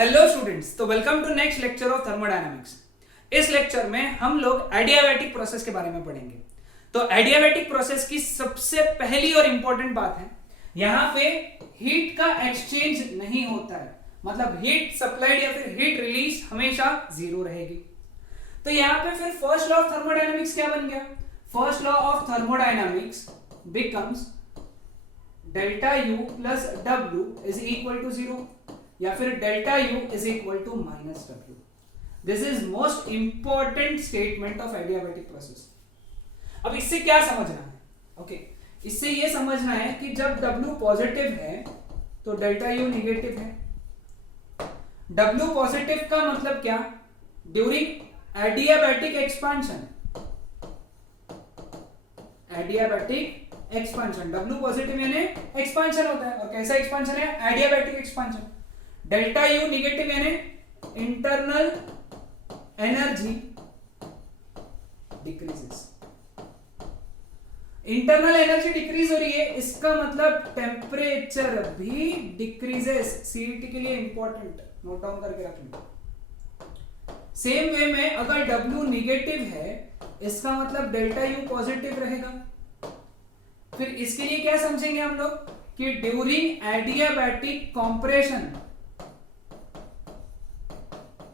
Hello students, तो welcome to next lecture of thermodynamics. इस lecture में हम लोग एडियाबैटिक प्रोसेस के बारे में पढ़ेंगे। तो एडियाबैटिक प्रोसेस की सबसे पहली और इंपॉर्टेंट बात है, यहां पे हीट का एक्सचेंज नहीं होता है, मतलब हीट सप्लाइड या फिर हीट रिलीज हमेशा जीरो रहेगी। तो यहां पे फिर फर्स्ट लॉ ऑफ थर्मोडायनामिक्स क्या बन गया? First law of thermodynamics becomes delta U plus W is equal to zero, या फिर delta U is equal to minus W. This is most important statement of adiabatic process. अब इससे क्या समझना है? ओके, इससे ये समझना है कि जब W पॉजिटिव है तो डेल्टा यू निगेटिव है। W पॉजिटिव का मतलब क्या? During adiabatic expansion, adiabatic expansion W positive यानी एक्सपांशन होता है। और कैसा एक्सपांशन है? Adiabatic expansion. Delta U negative यानी internal energy decreases. Internal energy decrease हो रही है, इसका मतलब टेम्परेचर भी डिक्रीजेस। सीईटी के लिए इंपॉर्टेंट, नोट डाउन करके रख लो। सेम वे में अगर W निगेटिव है, इसका मतलब डेल्टा यू पॉजिटिव रहेगा। फिर इसके लिए क्या समझेंगे हम लोग कि during adiabatic compression,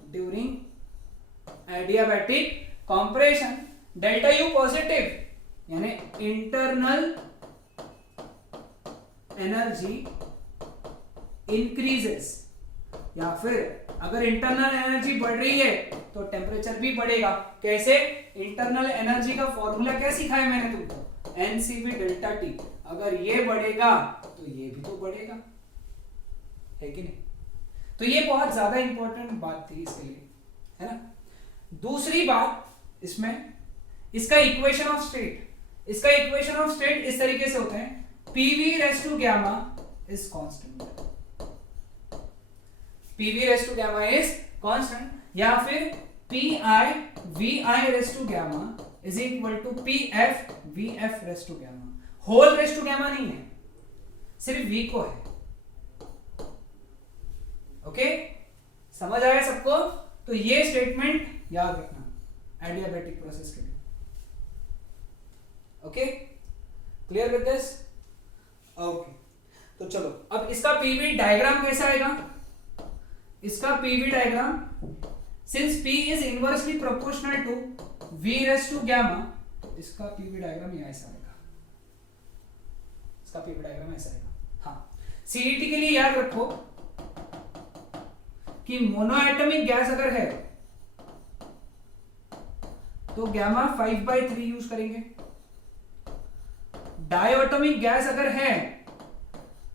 during adiabatic compression delta U positive यानी इंटरनल एनर्जी इंक्रीजेस, या फिर अगर इंटरनल एनर्जी बढ़ रही है तो टेम्परेचर भी बढ़ेगा। कैसे? इंटरनल एनर्जी का फॉर्मूला क्या सिखाया मैंने तुमको? NCV delta T। अगर ये बढ़ेगा तो ये भी तो बढ़ेगा, है कि नहीं? तो ये बहुत ज्यादा इंपॉर्टेंट बात थी इसके लिए, है ना। दूसरी बात इसमें, इसका इक्वेशन ऑफ स्टेट, इसका इक्वेशन ऑफ स्टेट इस तरीके से होते हैं, PV raise to gamma is constant, PV raise to gamma is constant, या फिर PI VI raise to gamma is equal to PF VF raise to gamma. Whole raise to gamma नहीं है, सिर्फ V को है। ओके, समझ आया सबको? तो ये स्टेटमेंट याद रखना एडियाबैटिक प्रोसेस के लिए। Okay, clear with this? Okay, तो चलो अब इसका पीवी डायग्राम कैसा आएगा? इसका PV diagram, since P is inversely proportional to V raise to gamma, इसका पीवी डायग्राम ये ऐसा आएगा। इसका पीवी डायग्राम ऐसा आएगा। हाँ, सीईटी के लिए याद रखो कि मोनोएटॉमिक गैस अगर है तो गैमा 5/3 यूज करेंगे। डायटोमिक गैस अगर है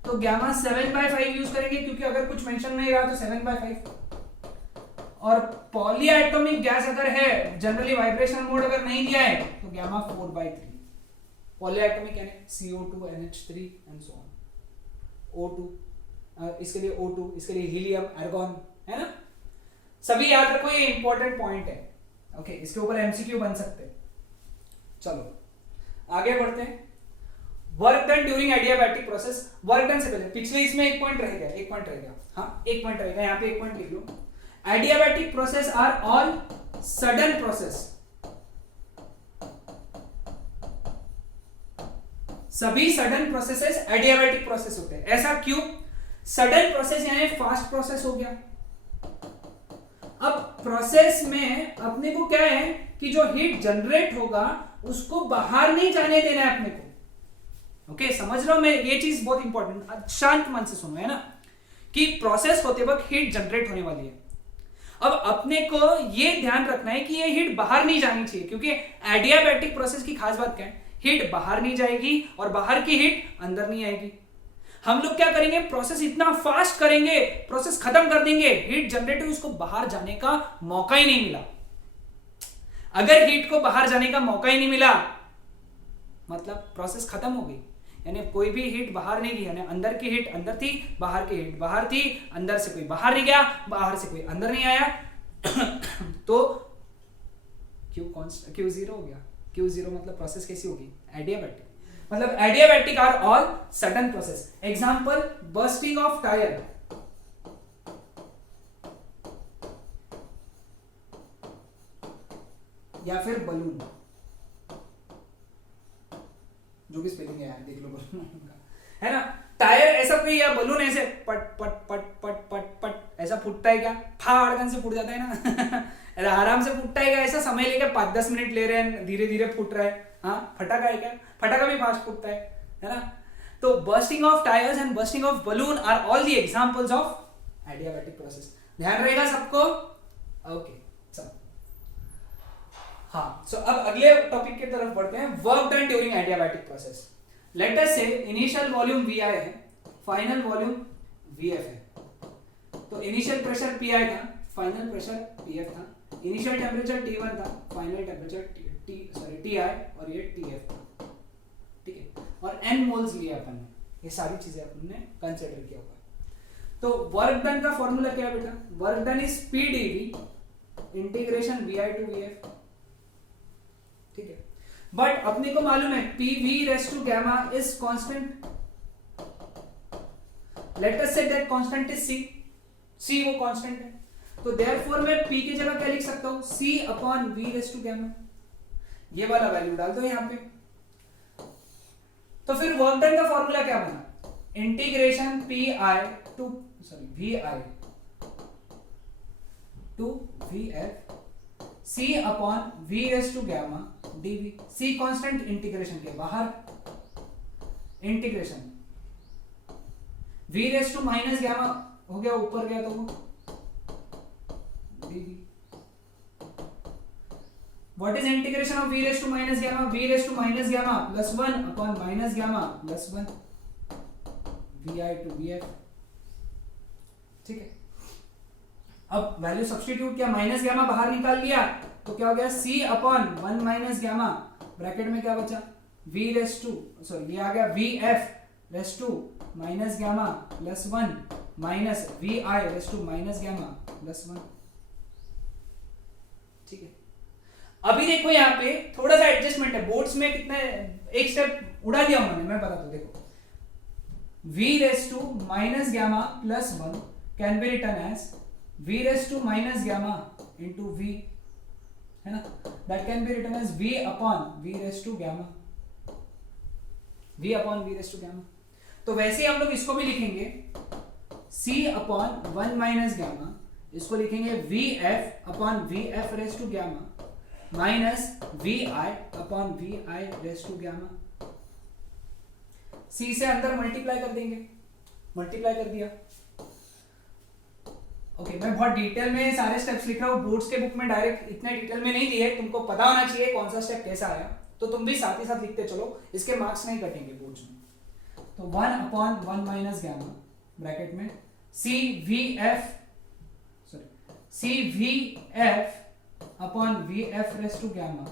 तो गैमा 7/5 यूज करेंगे, क्योंकि अगर कुछ मेंशन नहीं रहा तो 7/5। और पॉलीएटॉमिक गैस अगर है, जनरली वाइब्रेशनल मोड अगर नहीं दिया है तो गैमा 4/3। पॉलीएटॉमिक यानी CO2 NH3 and so on. O2 इसके लिए O2, इसके लिए हीलियम, आर्गन, है ना। सभी याद रखो, ये इंपॉर्टेंट पॉइंट है। ओके, इसके ऊपर एमसीक्यू बन सकते हैं। चलो आगे बढ़ते हैं। Work done during adiabatic process. Work done से पहले पिछले इसमें एक पॉइंट रह गया, एक पॉइंट रह गया। हाँ, एक पॉइंट रहेगा, यहां पे एक पॉइंट लिख लो। Adiabatic process are all sudden process. सभी सडन प्रोसेसेस एडियाबैटिक प्रोसेस होते हैं। ऐसा क्यों? सडन प्रोसेस यानी फास्ट प्रोसेस हो गया। अब प्रोसेस में अपने को क्या है कि जो हीट जनरेट होगा उसको बाहर नहीं जाने देना है अपने को। ओके, समझ लो, मैं ये चीज बहुत इंपॉर्टेंट, शांत मन से सुनो, है ना, कि प्रोसेस होते वक्त हीट जनरेट होने वाली है। अब अपने को ये ध्यान रखना है कि ये हीट बाहर नहीं जानी चाहिए, क्योंकि एडियाबैटिक प्रोसेस की खास बात क्या है? हीट बाहर नहीं जाएगी और बाहर की हीट अंदर नहीं आएगी। हम लोग क्या करेंगे? प्रोसेस इतना फास्ट करेंगे, प्रोसेस खत्म कर देंगे, हीट जनरेट हुई, उसको बाहर जाने का मौका ही नहीं मिला। अगर हीट को बाहर जाने का मौका ही नहीं मिला मतलब प्रोसेस खत्म हो गई, यानी कोई भी हीट बाहर नहीं गई, यानी अंदर की हीट अंदर थी, बाहर की हीट बाहर थी, अंदर से कोई बाहर नहीं गया, बाहर से कोई अंदर नहीं आया तो Q जीरो हो गया। Q जीरो मतलब प्रोसेस कैसी होगी? एडियाबैटिक। मतलब adiabatic are all sudden process. Example, bursting of tyre, या फिर बलून, जो भी स्पेलिंग है यार देख लो बलून का, है ना। टायर ऐसा कोई या बलून ऐसे पट पट पट पट पट पट ऐसा फूटता है क्या? फाड़कन से फूट जाता है ना आराम से फूटता है क्या? ऐसा समय लेके 5-10 मिनट ले रहे हैं, धीरे धीरे फूट रहा है। हाँ, फटाका है क्या? फटाका भी फास्ट फूटता है ना। तो bursting of tyres and bursting of balloon are all the examples of adiabatic process. ध्यान रहेगा सबको? ओके सब। हाँ, सो अब अगले टॉपिक की तरफ बढ़ते हैं, work done during adiabatic process. Late us से इनिशियल वॉल्यूम Vi है, फाइनल वॉल्यूम Vf है। तो इनिशियल प्रेशर Pi था, फाइनल प्रेशर Pf था, इनिशियल टेम्परेचर T1 था, फाइनल टेम्परेचर Ti और ये Tf था, ठीक है। और n मोल्स लिए अपन ने, ये सारी चीजें अपन ने कंसीडर किया हुआ। तो वर्क डन का फॉर्मूला क्या है बेटा? Work done is Pdv integration Vi to Vf, ठीक है। बट अपने को मालूम है PV raise to gamma is constant. Let us say that constant is C वो कांस्टेंट है, तो देयरफॉर मैं P की जगह क्या लिख सकता हूं? C upon V raise to gamma, ये वाला वैल्यू डाल दो यहां पे। तो फिर वर्क डन का फॉर्मूला क्या बना? Integration VI to VF C upon V raise to gamma dV। C constant integration के बाहर, integration V raise to minus gamma हो गया, ऊपर गया तो वो dV। What is integration of V raise to minus gamma? V raise to minus gamma plus 1 upon minus gamma plus 1 Vi to Vf, ठीक है। अब वैल्यू सब्स्टिट्यूट किया, माइनस गैमा बाहर निकाल लिया, तो क्या हो गया? C upon 1 minus gamma, bracket में क्या बचा? V रेस टू सॉरी ये आ गया Vf raise to minus gamma plus 1 minus Vi raise to minus gamma plus 1, ठीक है। अभी देखो यहाँ पे थोड़ा सा एडजस्टमेंट है, बोर्ड्स में कितने एक स्टेप उड़ा दिया उन्होंने, मैं बताता हूं। देखो V raise to minus gamma plus 1 can be written as V raise to minus gamma into V, है ना, that can be written as V upon V raised to gamma, V upon V raised to gamma। तो वैसे ही हम लोग इसको भी लिखेंगे C upon 1 minus gamma, इसको लिखेंगे VF upon VF raised to gamma minus VI upon VI raised to gamma। C से अंदर मल्टीप्लाई कर देंगे, मल्टीप्लाई कर दिया। ओके, मैं बहुत डिटेल में सारे स्टेप्स लिख रहा हूँ, बोर्ड्स के बुक में डायरेक्ट इतने डिटेल में नहीं दिए, तुमको पता होना चाहिए कौन सा स्टेप कैसा आया, तो तुम भी साथ ही साथ लिखते चलो, इसके मार्क्स नहीं कटेंगे बोर्ड्स में। तो 1 अपॉन 1 माइनस गैमा ब्रैकेट में CVF upon VF raise to gamma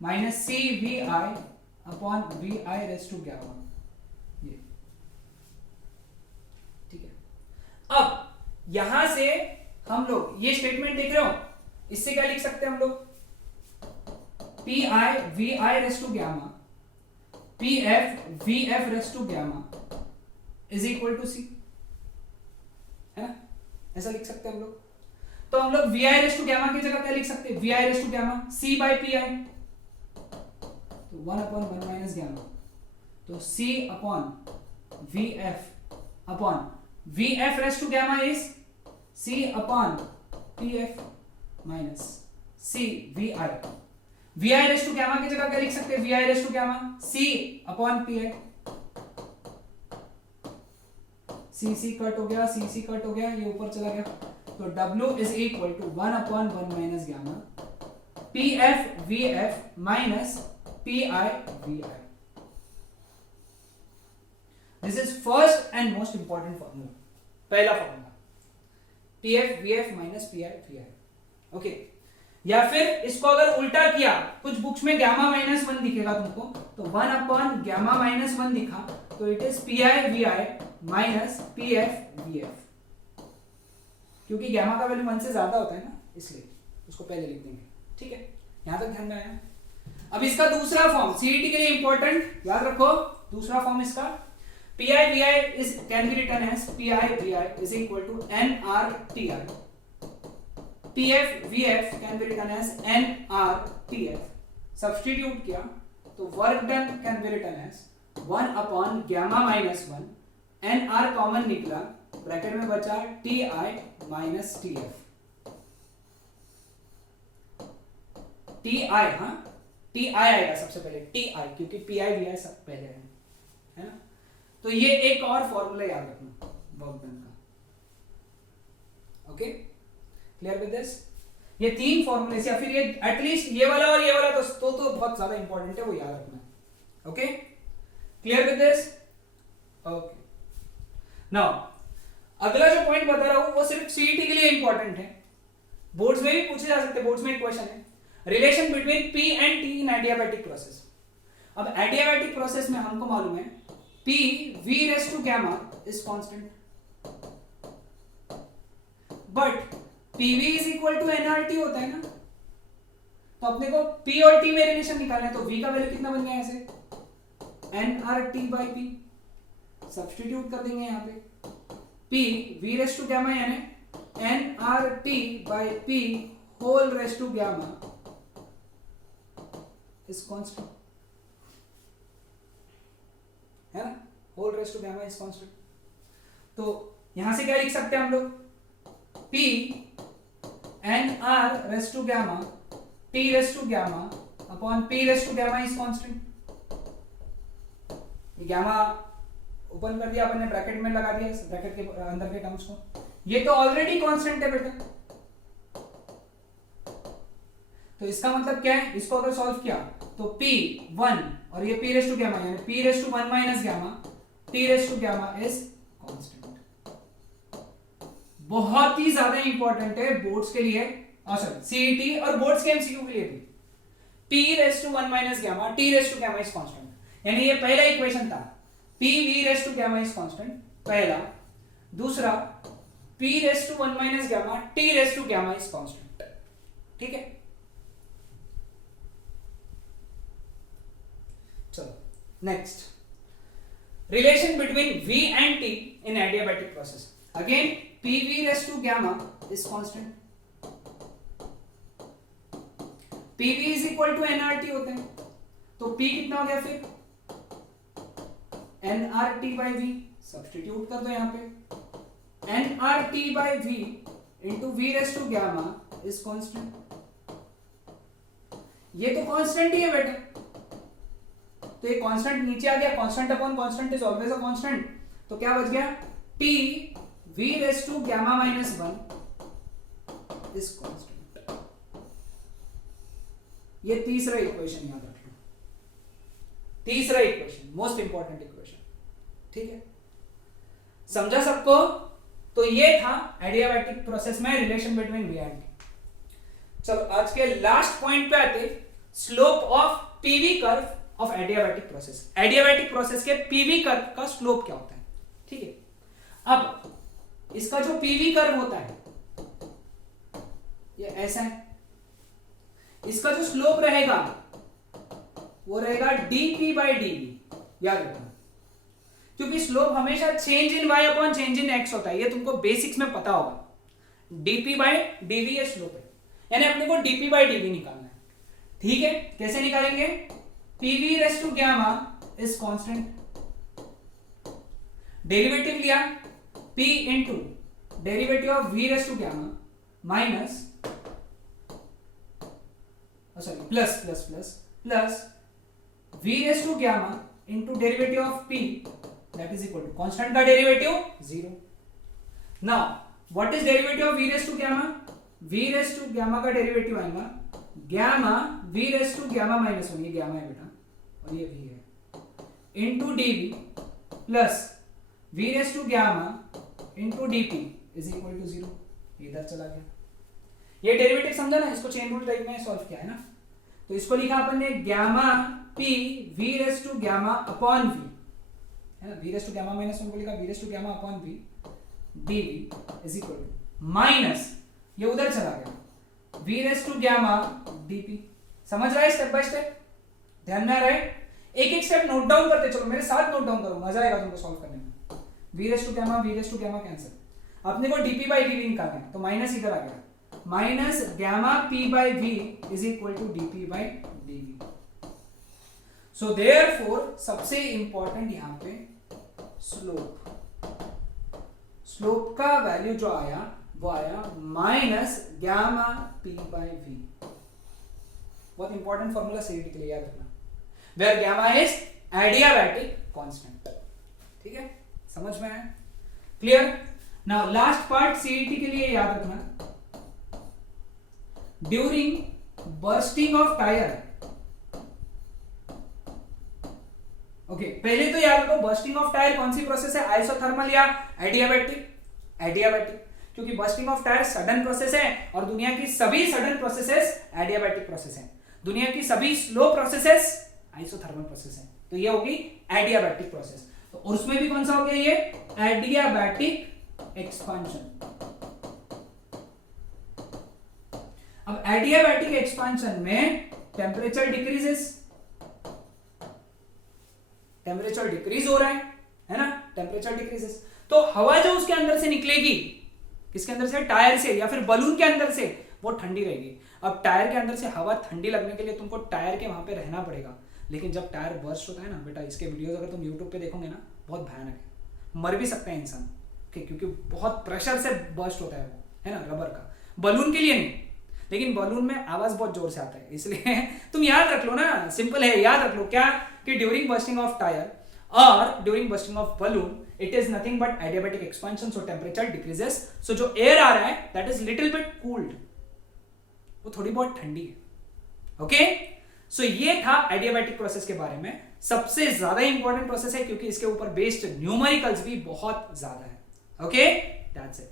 minus CVI upon VI raise to gamma, ये ठीक है। अब यहां से हम लोग ये स्टेटमेंट देख रहे हो, इससे क्या लिख सकते हैं हम लोग? PI VI raise to gamma PF VF raise to gamma is equal to C, है ना, ऐसा लिख सकते हैं हम लोग। तो हम लोग VI रेस टू गैमा की जगह क्या लिख सकते हैं? VI raise to gamma C by PI, तो 1 अपॉन 1 माइनस गैमा, तो C upon VF upon VF raise to gamma is C upon PF minus C VI। VI raise to gamma की जगह क्या लिख सकते हैं? VI raise to gamma C upon PI, C cut हो गया, C cut हो गया, ये ऊपर चला गया, तो W is equal to 1 upon 1 minus gamma PF VF minus PI VI। This is first and most important formula, पहला formula PF VF minus PI VI, okay. या फिर इसको अगर उल्टा किया, कुछ बुक्स में गैमा माइनस 1 दिखेगा तुमको, तो 1 अपॉन गैमा माइनस 1 दिखा, तो it is PI VI minus PF VF, क्योंकि गैमा का वैल्यू 1 से ज्यादा होता है ना, इसलिए उसको पहले लिख देंगे, ठीक है। यहां तक ध्यान में आया? अब इसका दूसरा फॉर्म सीईटी के लिए इंपॉर्टेंट, याद रखो, दूसरा फॉर्म इसका PI VI is can be written as PI VI is equal to NRTI, PF VF can be written as NRTF। Substitute किया तो work done can be written as 1 upon gamma minus 1, NR common निकला, bracket में बचा TI minus TF। TI, हाँ TI आएगा सबसे पहले, TI, क्योंकि PI VI सब पहले है ना। तो ये एक और फॉर्मूला याद रखना वर्क डन का। Okay, clear with this? ये 3 फॉर्मूले या फिर ये एटलीस्ट ये वाला और ये वाला तो बहुत ज्यादा इंपॉर्टेंट है, वो याद रखना। Okay, clear with this? Okay, now अगला जो पॉइंट बता रहा हूं वो सिर्फ सीईटी के लिए इंपॉर्टेंट है, बोर्ड्स में भी पूछे जा सकते हैं। बोर्ड्स में एक क्वेश्चन है, relation between P and T in adiabatic process. अब एडियाबैटिक प्रोसेस में हमको मालूम है P V raise to gamma is constant, but PV is equal to NRT होता है ना। तो अपने को P और T में रिलेशन निकालना है, तो V का वैल्यू कितना बन गया ऐसे, NRT बाई P। सब्स्टिट्यूट कर देंगे यहाँ पे, P V raise to gamma यानी NRT by P whole raise to gamma is constant, है ना, whole raise to gamma is constant. तो यहां से क्या लिख सकते हैं हम लोग, P NR raise to gamma T raise to gamma upon P raise to gamma is constant. Gamma open कर दिया अपन ने, ब्रैकेट में लगा दिया, ब्रैकेट के अंदर के टर्म्स को, ये तो ऑलरेडी कांस्टेंट है बेटा। तो इसका मतलब क्या है, इसको अगर सॉल्व किया तो P1 और ये P रेज़ टू गामा यानी P raise to 1 minus gamma T raise to gamma is constant. बहुत ही ज्यादा इंपॉर्टेंट है बोर्ड्स के लिए, सॉरी सीईटी और बोर्ड्स के एमसीक्यू के लिए भी। P raise to 1 minus gamma T raise to gamma is constant, यानी ये पहला इक्वेशन था, P V raise to gamma is constant पहला। दूसरा P raise to 1 minus gamma T raise to gamma is constant. ठीक है, चलो next, relation between V and T in adiabatic process. Again PV raise to gamma is constant, PV is equal to NRT होते हैं, तो P कितना हो गया फिर NRT बाई V। सब्स्टिट्यूट कर दो यहाँ पे, NRT by V into V raise to gamma is constant. ये तो कांस्टेंट ही है बेटा, तो ये कांस्टेंट नीचे आ गया, constant upon constant is always a constant. तो क्या बच गया, T V raise to gamma minus 1 is constant. ये तीसरा इक्वेशन याद रख लो, तीसरा इक्वेशन मोस्ट इंपॉर्टेंट इक्वेशन। ठीक है, समझा सबको? तो ये था एडियाबैटिक प्रोसेस में relation between V and T। चलो आज के लास्ट पॉइंट पे आते, slope of PV curve of adiabatic process. Adiabatic process के पीवी कर्व का स्लोप क्या होता है? ठीक है, अब इसका जो पीवी कर्व होता है ये ऐसा है, इसका जो स्लोप रहेगा वो रहेगा dp बाई dv। याद रखना, क्योंकि स्लोप हमेशा change in y upon change in x होता है, ये तुमको बेसिक्स में पता होगा। dp बाई dv ये स्लोप है, यानी अपने को dp बाई dv निकालना है। ठीक है, कैसे निकालेंगे, PV raise to gamma is constant, derivative लिया P into derivative of V raise to gamma minus sorry plus plus plus plus V raise to gamma into derivative of P that is equal to constant का derivative 0। Now what is derivative of V raise to gamma, V raise to gamma का derivative आएगा gamma V raise to gamma minus 1, ये gamma है बेटा और ये V है, into dv plus V raise to gamma into dp is equal to 0। इधर चला गया, ये डेरिवेटिव समझा ना, इसको चेन रूल टाइप में सॉल्व किया है ना। तो इसको लिखा अपन ने gamma p V raise to gamma upon V, है ना, V raise to gamma minus 1 को लिखा V raise to gamma upon V dv is equal to minus, ये उधर चला गया V raise to gamma dp। समझ रहा है स्टेप बाय स्टेप, ध्यान में आ रहा है? एक एक स्टेप नोट डाउन करते चलो, मेरे साथ नोट डाउन करो, मजा आएगा तुमको सॉल्व करने में। V raise to gamma cancel, अपने को dp बाई dv निकालना है, तो माइनस इधर आ गया, minus gamma P by V is equal to dP by dV. So therefore सबसे इंपॉर्टेंट यहां पे स्लोप, स्लोप का वैल्यू जो आया वो आया minus gamma P by V. बहुत इंपॉर्टेंट फॉर्मूला सीईटी के लिए याद रखना, where gamma is adiabatic constant. ठीक है, समझ में आया? Clear? Now last part CET के लिए याद रखना, during bursting of tyre. Okay, पहले तो याद रखो बर्स्टिंग ऑफ टायर कौन सी प्रोसेस है, आइसोथर्मल या एडियाबैटिक? एडियाबैटिक, क्योंकि bursting of tyre sudden process है और दुनिया की सभी सडन प्रोसेसेस एडियाबैटिक प्रोसेस हैं, दुनिया की सभी स्लो प्रोसेसेस आइसोथर्मल प्रोसेस हैं, तो ये होगी एडियाबैटिक प्रोसेस। तो उसमें भी कौन सा हो गया ये, एडियाबैटिक एक्सपांशन। अब एडियाबैटिक एक्सपांशन में टेम्परेचर डिक्रीजेस, टेम्परेचर डिक्रीज हो रहा है ना, टेम्परेचर डिक्रीजेस, तो हवा जो उसके अंदर से निकलेगी, किसके अंदर से, टायर से या फिर बलून के अंदर से, वो ठंडी रहेगी। अब टायर के अंदर से हवा ठंडी लगने के लिए तुमको टायर के वहां पे रहना पड़ेगा, लेकिन जब टायर बर्स्ट होता है ना बेटा, इसके वीडियोस अगर तुम यूट्यूब पे देखोगे ना, बहुत भयानक है, मर भी सकता है इंसान, क्योंकि बहुत प्रेशर से बर्स्ट होता है वो, है ना, रबर का। बलून के लिए नहीं, लेकिन बलून में आवाज बहुत जोर से आता है, इसलिए तुम याद रख लो ना, सिंपल है, याद रख लो क्या, कि ड्यूरिंग बर्स्टिंग ऑफ टायर और during bursting of balloon it is nothing but adiabatic expansion, so temperature decreases, so जो air आ रहा है that is little bit cooled, वो थोड़ी बहुत ठंडी है। ओके, सो ये था एडियाबैटिक प्रोसेस के बारे में, सबसे ज्यादा इंपॉर्टेंट प्रोसेस है क्योंकि इसके ऊपर बेस्ड न्यूमेरिकल्स भी बहुत ज्यादा है। Okay, that's it.